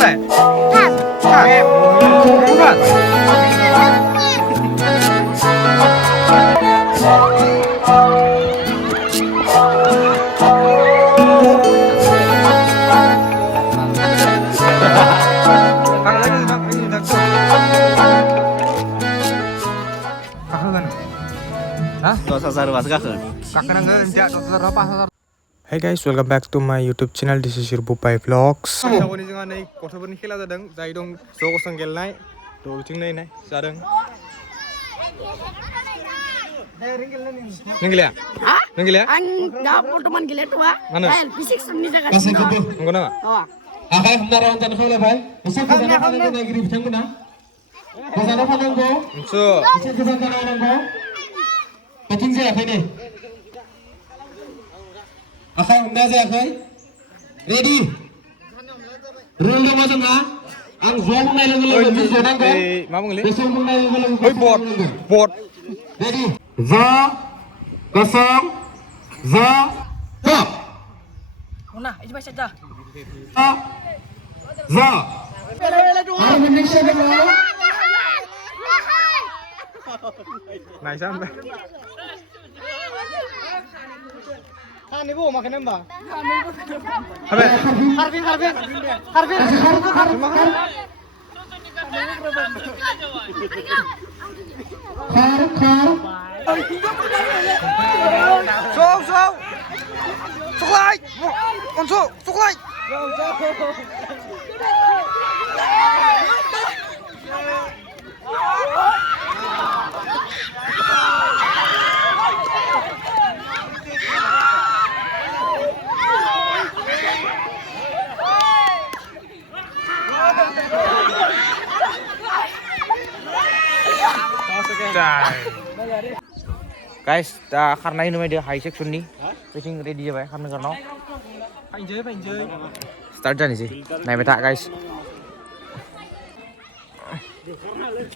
lại. Em. Buat. Hey guys, welcome back to my YouTube channel. This is your Bupai Vlogs. Nenggelia? Hah? Nenggelia? Enggak, teman gila tuh, Pak. Mana? Fisik seni jaga sini. Nengko nama? Oh. Akai hendak rontan kau lebay. Bisa kita nak kau negeri bintang mana? Kesana pandang kau. So. Bisa kesana pandang kau. Peting saya apa ini? Akai hendak saya akai. Ready? Roll dulu macam mana? Ang zoom naik lagu mesti zoom kau. Mau ngeli? Besok naik lagu. Oi bot. Ready? Za, kosong, za, stop. Mana? Itu baca saja. Za. Hari Indonesia dulu. Này sampai. Ini bu makan apa? Apa? Harbin. Suk. Suk lại. Con suk lại. Guys, karena ini media high section nih, fishing ready ya, karena Panjai. start dah nih sih, naik meta guys.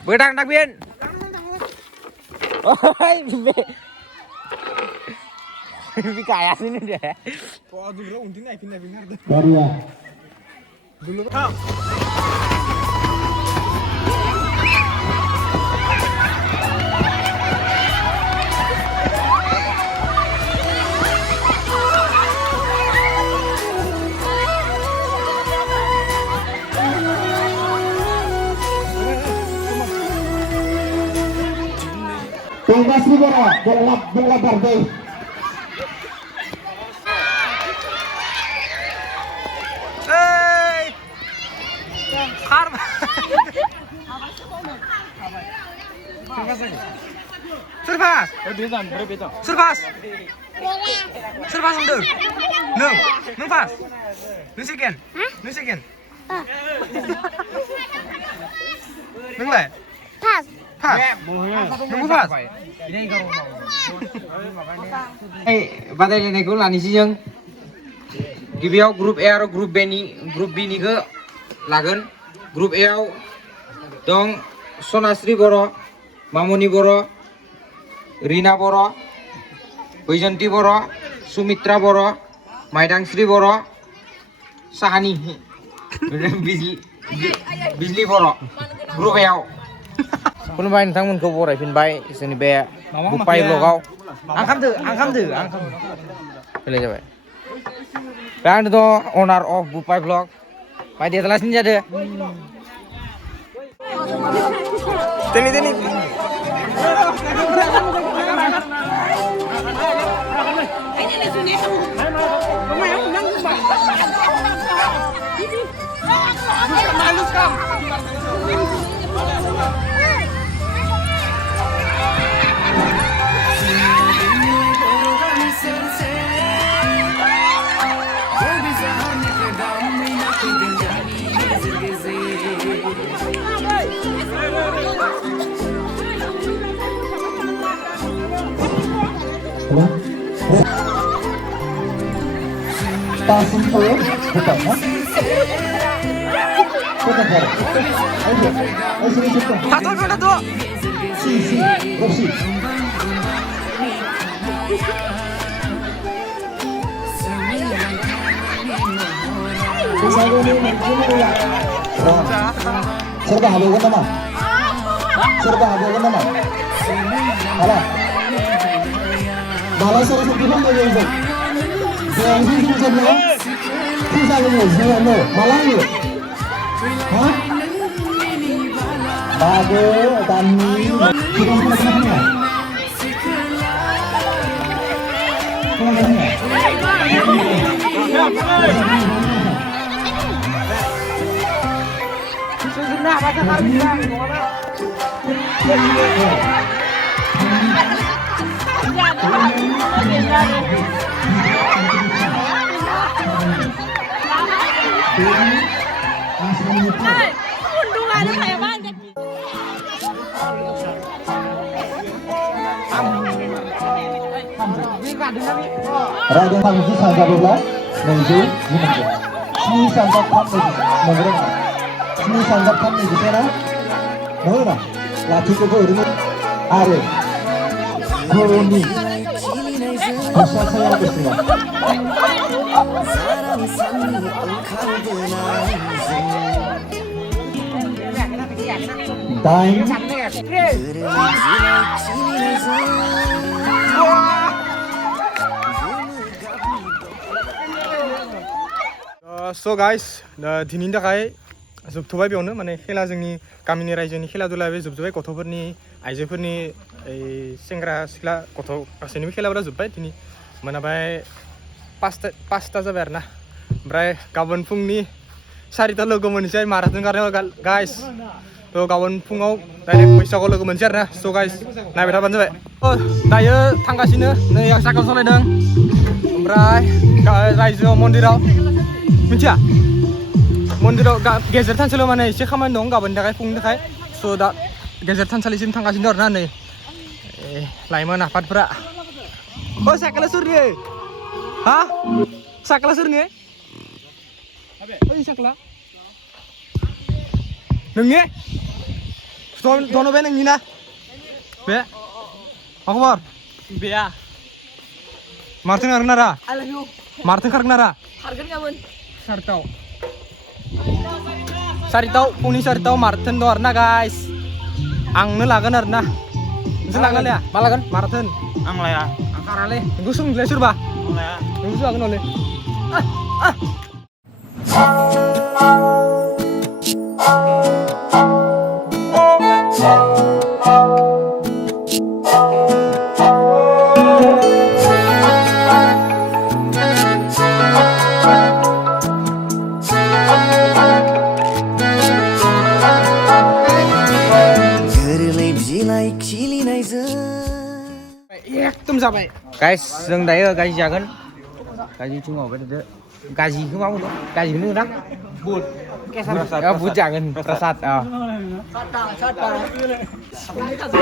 Berang tak bien. Oh, ini kaya sini deh. Baru ya. Bebas nih bola bardai. Hey, har. Surpas. Surpas nung. Nung pas. Nung second. Nung lại. Pas. Nung pas. Pada ini aku lani sih yang. Gibiau grup A atau grup B ni ke lagan. Grup A dong Sonasri Boro, Mamuni Boro, Rina Boro, Wijanti Boro, Sumitra Boro, Maidangsri Boro, Sahani, Bizli Boro, grup A. Kun main tangmun ke Boro, fin bay sini be Bupai Vlog. Angkam tu. Boleh coba. Dan itu owner of Bupai Vlog. Pak dia telah sini ada. Teni. Langsung pulang, betul kan? Betul kan? Ayo sini cepat. Satu. Si, Rosi. Saya ini Serba habagan nama. Serba habagan nama. Alah. Malah suruh sebelum dia itu. Yang ini sebelum. Bisa ini sebelum malah ini. Hah? Bagus dan kita kenapa? Unduannya kayak mana? Raja Pangji Sanggabula menuju Gunung. Si Sanggap Pangji mengereng. Si Sanggap Pangji di sana. Mana? Lagi ke bawah Are. Goni. Bisa saya bersedia. Time. So guys, दिनैनि थाखाय जोबथ'बाय बेयावनो माने खेला जोंनि गामिनि रायजोनि खेला दुला बे जोबजोब्बाय गथ'फोरनि आइजोफोरनि सेंग्रा सिख्ला गथ' गासैनिबो खेलाफोरा जोब्बाय दिनै मोनाबाय 5टा जाबाय आरोना ओमफ्राय गाबोन फुंनि 4टा लोगो मोनसै माराथन खारनायाव गाइस थ' गाबोन फुङाव डाइरेक्ट बैसागआव लोगो मोनसै आरोना स' गाइस नायबाय थाबानो जाबाय दायो थांगासिनो नै आं साइकेल सालायदों ओमफ्राय रायजोआव मन्दिराव मिथिया मन्दिराव गेजेर थानसालियाव माने एसे खामानि दं गाबोननि थाखाय फुंनि थाखाय स' दा गेजेर थानसालिसिम थांगासिनो आरोना नै लाइमोन आफादफोरा साइकेला सोरनि हा साइकेला सोरनि साइकेला नोंनि दोनों बे नोंनि ना बे मा खबर बेया मारथों खारगोन आरा मारथों खारगोन आरा Harga kawan. 4टाव फुंनि 4टाव मारथोन दं आरोना गाइस आंनो लागोन आरोना नोंसोर लागोन लाया मा लागोन मारथोन आं लाया आं खारालै नोंखौ सोंलाय सोरबा आं लाया नोंखौसो लागोन हले एकदम जाबाय गाइस जों दायो गाजि जागोन गाजि फुङाव बे गाजिखौ मा बुङो गाजिखौनो होना बुट बुट जागोन प्रसाद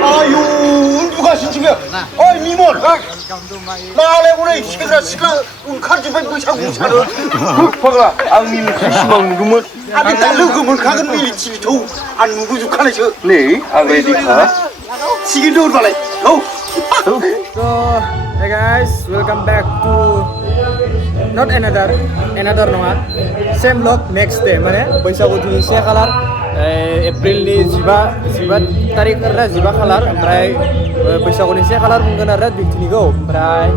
아유, 누가 시키면? 어이 미몬, 나래 오래 시켜서 시켜, 칼집에 뭐 자꾸 살아. 봐라, 앙미는 글씨 먹는 거면, 아니 달러 그면 가건 밀리 집이 더, 안 누구 좀 가르쳐. 네, 아메리카. 시기도 올라래. 더. So hey guys, welcome back to not another nonga same vlog next day माने बैसागु दिनै 1 खालार एप्रिलनि 15 तारिख आरो 15 खालार ओमफ्राय बैसागुनि 1 खालार बुंगोन आरो दिनैखौ ओमफ्राय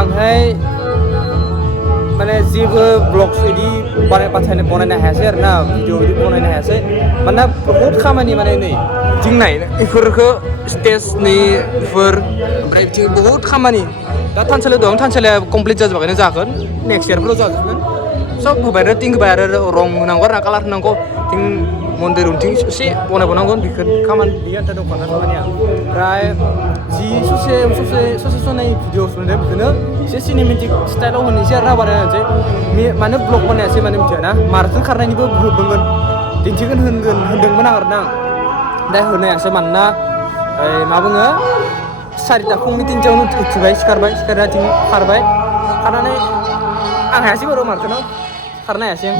आंहाय माने जेबो ब्लग्स इदि बनायनो हायासै आरोना भिडिअ इदि बनायनो हायासै माने बहुत खामानि माने नै दिंनाय इफोरखौ स्टेजनि इफोर ओमफ्राय बिथिं बहुत खामानि दा थानसालियाव दं थानसालिया कमप्लिट जाजोबाखैनो जागोन नेक्स्ट इयारफोराव जाजोबगोन सब होबाय आरो थिं होबाय आरो रं होनांगौ आरो कालार होनांगौ थिं मन्दिर उनथिं एसे बनायबावनांगौ बेखौ खामानि बे आन्था दंखाना खामानिया ओमफ्राय जि ससे भिडिअस मोनदों बेखौनो एसे सिनेमेटिक स्टाइलाव होनोसै आरो ना बानायनोसै मानो ब्लग बानायासै मानो मिथिया ना माराथन खारनायनिबो बुंगोन दिन्थिगोन होनदोंमोन आं आरोना दा होनायासै मानोना मा बुङो 4टा फुंनि 3टायावनो उथिबाय सिखारबाय सिखारनाथिं खारबाय खारनानै आं हायासै बार' माराथनाव खारनो हायासै आं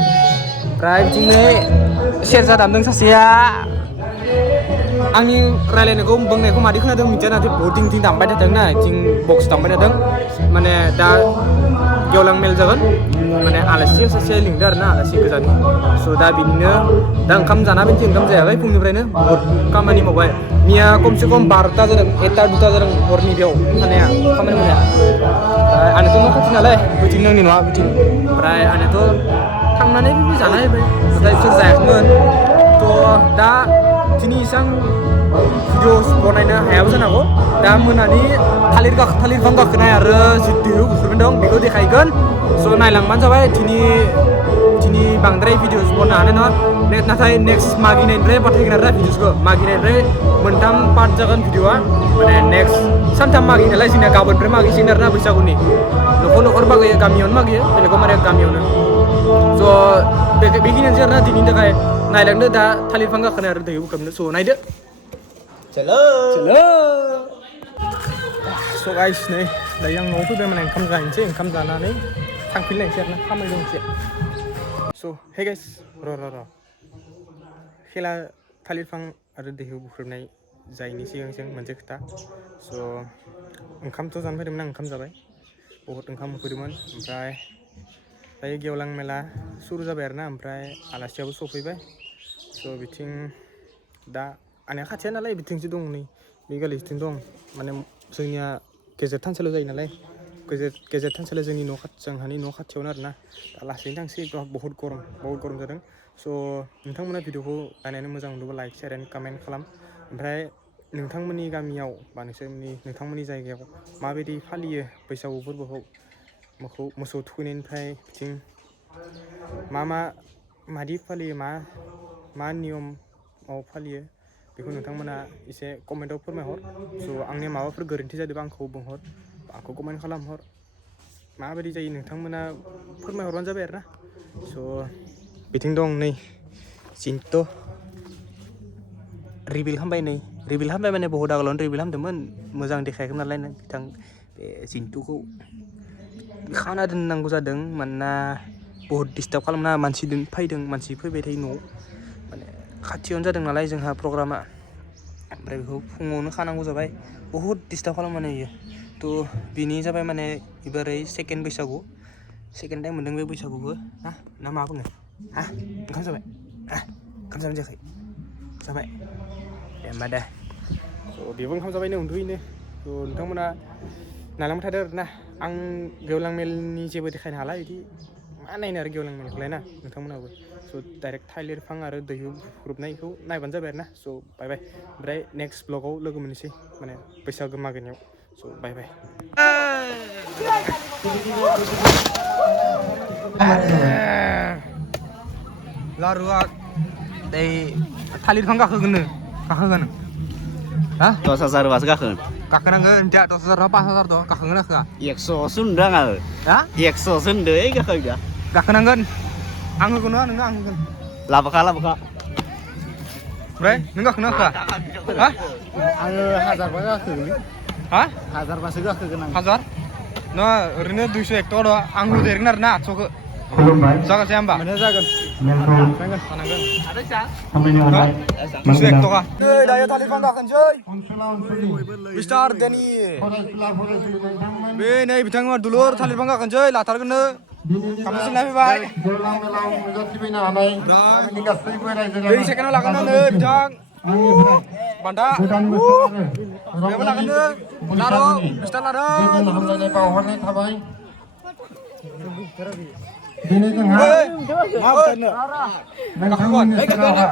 ओमफ्राय बिदिनो सेरजा दामदों सासेया आंनि रायलायनायखौ बुंनायखौ मादि खोनादों मिथिया नाथाय बहुत दिं दामबाय थादों ना दिं बक्स दामबाय थादों माने दा गेवलां मेल जागोन माने आलासि सासे लिंदों आरो ना आलासि गोजाननि स' दा बिदिनो दा ओंखाम जाना फैनोसै ओंखाम जायाखै फुंनिफ्रायनो बहुत खामानि मावबाय मिया खमसे खम 12ता जादों 1ता 2ता जादों हरनि बेयाव थानाया खामानि मावनाया ओमफ्राय आंनाथ' न' खाथि नालाय बैथिं नोंनि न'आ बैथिं ओमफ्राय आंनाथ' थांनानै बिदि जाना फैबाय नाथाय बिसोर जायाखैमोन थ' दा दिनै इसां भिडिअस बनायनो हायाबो जानो हागौ दा मोनानि थालिर बिफां गाखोनाय आरो जि दैहु बुख्रुबनाय दं बेखौ देखायगोन स' नायलांबानो जाबाय दिनै बांद्राय भिडिअस बनायनो हानाय नङा नाथाय नेक्स्ट मागिनायनिफ्राय बाथायगोन आरो भिडिअसखौ मागिनायनिफ्राय मोनथाम पार्ट जागोन भिडिअआ माने नेक्स्ट सानथाम मागियो नालाय जोंना गाबोननिफ्राय मागिसिगोन आरोना बैसागुनि न'खर मागियो गामियावनो मागियो बेलेगाव मारिया गामियावनो स' बेखिनियानोसै आरोना दिनैनि थाखाय नायलांदो दा थालिर बिफां गाखोनाय आरो दैहु बुख्रुबनो स' नायदो चलो स' गाइस नै दायो आं न'आव फैबाय माने ओंखाम जाहैनोसै ओंखाम जानानै थांफिनलायनोसै आरोना खामानि दंसै स' हे गाइस र' खेला थालिर बिफां आरो दैहु बुख्रुबनाय जायैनि सिगां मोनसे खोथा स' ओंखामथ' जानो फैदोंमोन आं ओंखाम जाबाय बहुत ओंखाम उखैदोंमोन ओमफ्राय दायो गेवलां मेला सुरु जाबाय आरोना ओमफ्राय आलासियाबो सफैबाय स' बिथिं दा आंनिया खाथिया नालाय बिथिंसो दं नै बे गालिथिं दं माने जोंनिया गेजेर थानसालियाव जायो नालाय गेजेर थानसालिया जोंनि जोंहानि न' खाथियावनो आरोना दा लासैनो थांसै बहुत गरम जादों स' नोंथांमोना भिडिअखौ नायनानै मोजां मोनदोंबा लाइक शेयार एन्ड कमेन्ट खालाम ओमफ्राय नोंथांमोननि गामियाव बा नोंथांमोननि जायगायाव माबायदि फालियो बैसागु फोरबोखौ मोसौ थुखैनायनिफ्राय बिथिं मादि फालियो मा नियमाव फालियो बेखौ नोंथांमोना एसे कमेन्टआव फोरमायहर स' आंनि माबाफोर गोरोन्थि जादोंबा आंखौ बुंहर आंखौ कमेन्ट खालामहर माबायदि जायो नोंथांमोना फोरमायहरबानो जाबाय आरोना स' बिथिं दं नै जिन्थ' रिभिल खालामबाय माने बहुत आगोलावनो रिभिल खालामदोंमोन मोजां देखायाखैमोन नालाय बिथां बे जिन्थुखौ खाना दोननांगौ जादों मानोना बहुत डिस्टार्ब खालामना मानसि फैबाय थायो न'आव माने खाथियावनो जादों नालाय जोंहा प्रग्रामा ओमफ्राय बेखौ फुङावनो खानांगौ जाबाय बहुत डिस्टार्ब खालामो माने इयो थ' बिनि जाबाय माने एबारै सेकेन्ड बैसागु सेकेन्ड टाइम मोनदों बे बैसागुखौ ना मा बुङो ओंखाम जाबाय ओंखाम जाबाय जायाखै जाबाय दे होमबा दे स' बेबो ओंखाम जाबायनो उन्दुयैनो थ' नोंथांमोना नायलांबाय थादो आरोना आं गेवलां मेलनि जेबो देखायनो हाला बिदि मा नायनो आरो गेवलां मेलखौलाय ना नोंथांमोनाबो स' डाइरेक्ट थालिर बिफां आरो दैहु बुख्रुबनायखौ नायबानो जाबाय आरोना स' बाय ओमफ्राय नेक्स्ट ब्लगाव लोगो मोननोसै माने बैसागो मागिनायाव स' बाय लारुआ दै थालिर बिफां गाखोगोन हा 10,000 बासो गाखोनांगोन 10,000 5,000 दं गाखोगोन गाखोआ 100 होनदों आङो हा 100 होनदों गाखोनांगोन आं होगोन नङा नोङो आं होगोन लाबोखा ओमफ्राय नों गाखोना गाखोआ हा आङो 1000 बा गाखोगोन हा 1000 बासो गाखोगोन आं 1000 नङा ओरैनो 200 एक टाका दं आं होदेरगोन आरोना 800खौ जागोन जाया होमबा माने जागोन थानांगोन 200 एक टाका दायो थालिर बिफां गाखोनोसै मिस्टार देनि बे नै बिथाङा दुलुर थालिर बिफां गाखोनोसै लाथारगोननो गामसा जोमनाय फैबाय दै सेकेन्डआव लागोन नै बिथां बान्दा बेबो लागोननो लारु मिस्टार लारु बावहरनाय थाबाय दिनै जोंहा नोंथांमोननि सेरावहा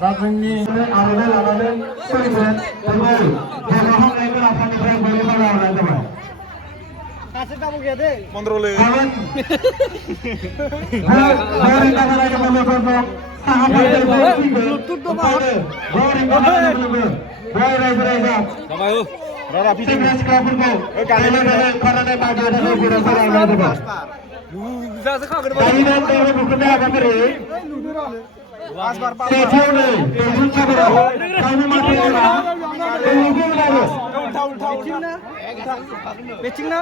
दा जोंनि आर'नाइ लानानै सोलिगोन आफादनिफ्राय बयबो लानाय जाबाय मन्द्रलै बेथिंना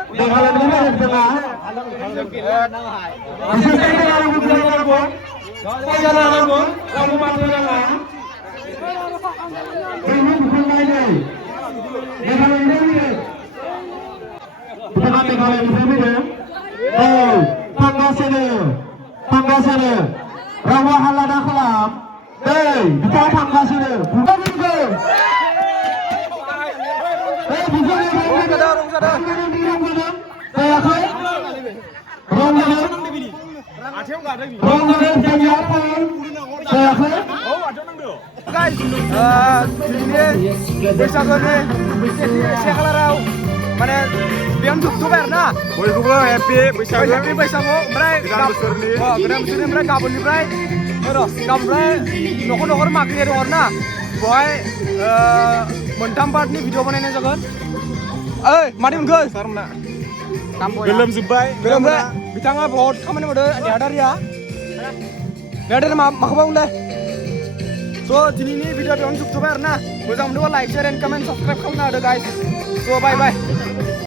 Kita थांगासिनो रावबो हाल्ला दा खालाम बिथाङा थांगासिनो जायाखै guys, दिनैनि बैसागुनि से खालाराव माने बेयावनो जोबथ'बाय आरो ना बयखौबो हेपि बैसागु ओमफ्राय गोदान बोसोरनि ओमफ्राय गाबोननिफ्राय न'खर न'खर मागिनाय दं आरो ना बेवहाय मोनथाम पार्टनि भिडिअ बानायनाय जागोन ओइ मादि मोनगोन गोलोमजोब्बाय बिथाङा बहुत खामानि मावदों नेहादारिया माखौबा बुंदों स' दिनैनि भिडिअ बेयावनो जोबथ'बाय आरो ना मोजां मोनदोंबा like share and comment subscribe खालामना होदो गाइस स' बाय बाय